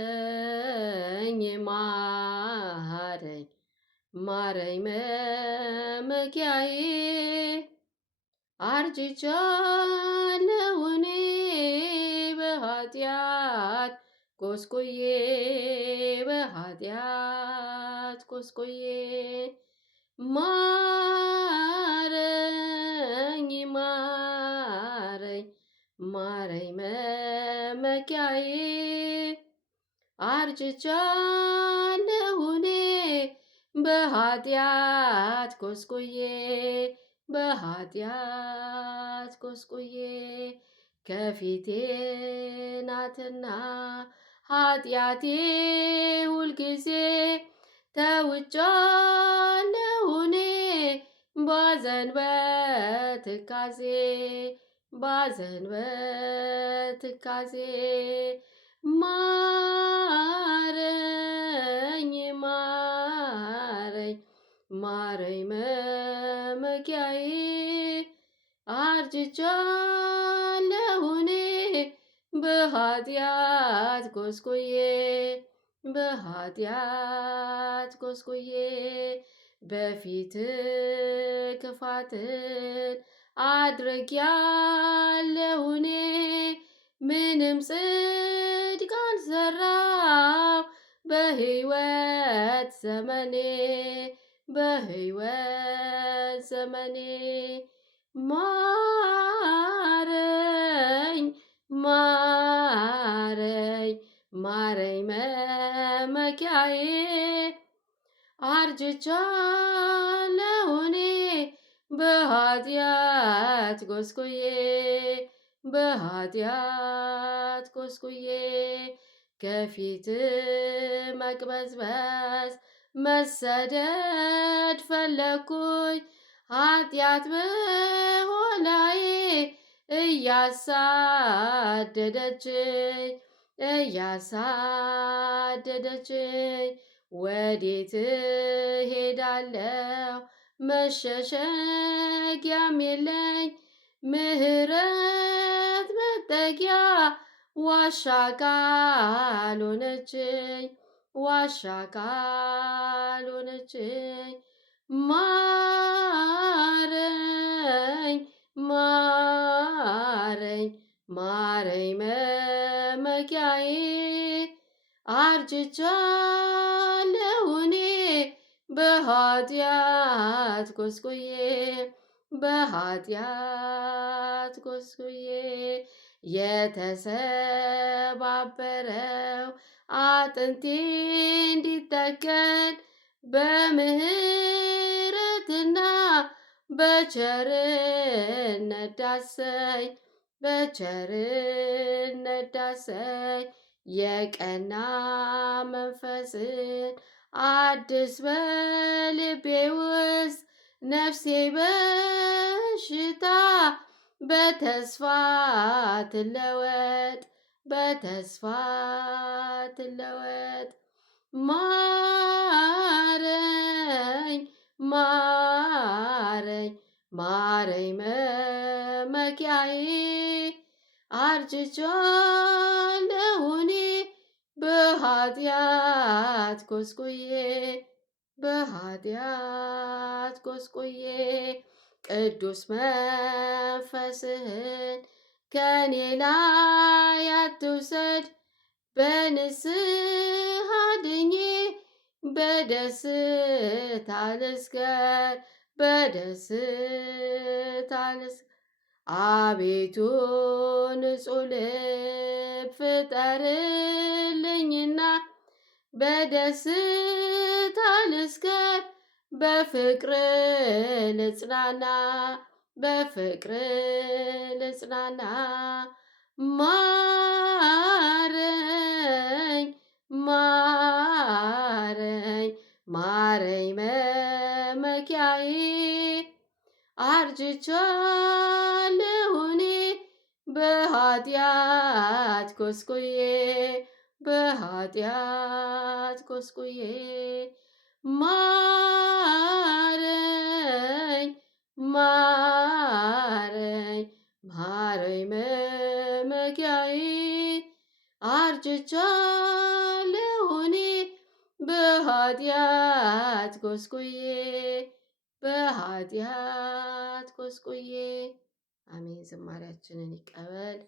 ማረኝ ማረኝ ማረኝ መመኪያዬ አርጅቻለሁ እኔ በኃጢአት ጎስቁዬ በኃጢአት ጎስቁዬ ማረኝ ማረኝ ማረኝ መመኪያዬ አርጅቻለሁ እኔ በኃጢአት ጎስቁዬ በኃጢአት ጎስቁዬ ከፊቴ ናትና ኃጢአቴ ሁልጊዜ ተውጫለሁ እኔ ባዘን በትካዜ ባዘን በትካዜ ማረኝ ማረኝ ማረኝ መመኪያዬ አርጅቻለሁ እኔ በኃጢአት ጎስቁዬ በኃጢአት ጎስቁዬ በፊት ክፋትን አድርጌያለሁ እኔ ምንም ጽድቅ አልሰራው በሕይወት ዘመኔ በሕይወት ዘመኔ ማረኝ ማረኝ ማረኝ መመኪያዬ አርጅቻለሁ እኔ በኃጢአት ጎስቁዬ በኃጢአት ጎስቁዬ ከፊት መቅበዝበዝ መሰደድ ፈለኩኝ ኃጢአት በኋላዬ እያሳደደችኝ እያሳደደችኝ ወዴት ሄዳለሁ መሸሸጊያም የለኝ ምህረት መጠጊያ ዋሻ ካልሆነችኝ ዋሻ ካልሆነችኝ ማረኝ ማረኝ ማረኝ መመኪያዬ አርጅቻለሁ እኔ በኃጢአት ጎስቁዬ በኃጢአት ጎስቁዬ የተሰባበረው አጥንቴ እንዲጠገን በምህረትና በቸርነት ዳሰኝ በቸርነት ዳሰኝ የቀና መንፈስን አድስ በልቤ ውስጥ ነፍሴ በሽታ በተስፋ ትለወጥ በተስፋ ትለወጥ ማረኝ ማረኝ ማረኝ መመኪያዬ አርጅቻለሁ እኔ በኃጢአት ጎስቁዬ በኃጢአት ጎስቁዬ ቅዱስ መንፈስህን ከኔ ላይ አትውሰድ በንስሐ ድኜ በደስታ ልስገር በደስታ ልስገር አቤቱ ንጹሕ ልብ ፍጠርልኝና በደስታ ልስገር በፍቅር ልጽናና በፍቅር ልጽናና ማረኝ ማረኝ ማረኝ መመኪያዬ አርጅቻለሁ እኔ በኃጢአት ጎስቁዬ በኃጢአት ጎስቁዬ ማረኝ ማረኝ ማረኝ መመኪያዬ አርጅቻለሁ እኔ በኃጢአት ጎስቁዬ በኃጢአት ጎስቁዬ። አሜን። ዝማሬያችንን ይቀበል።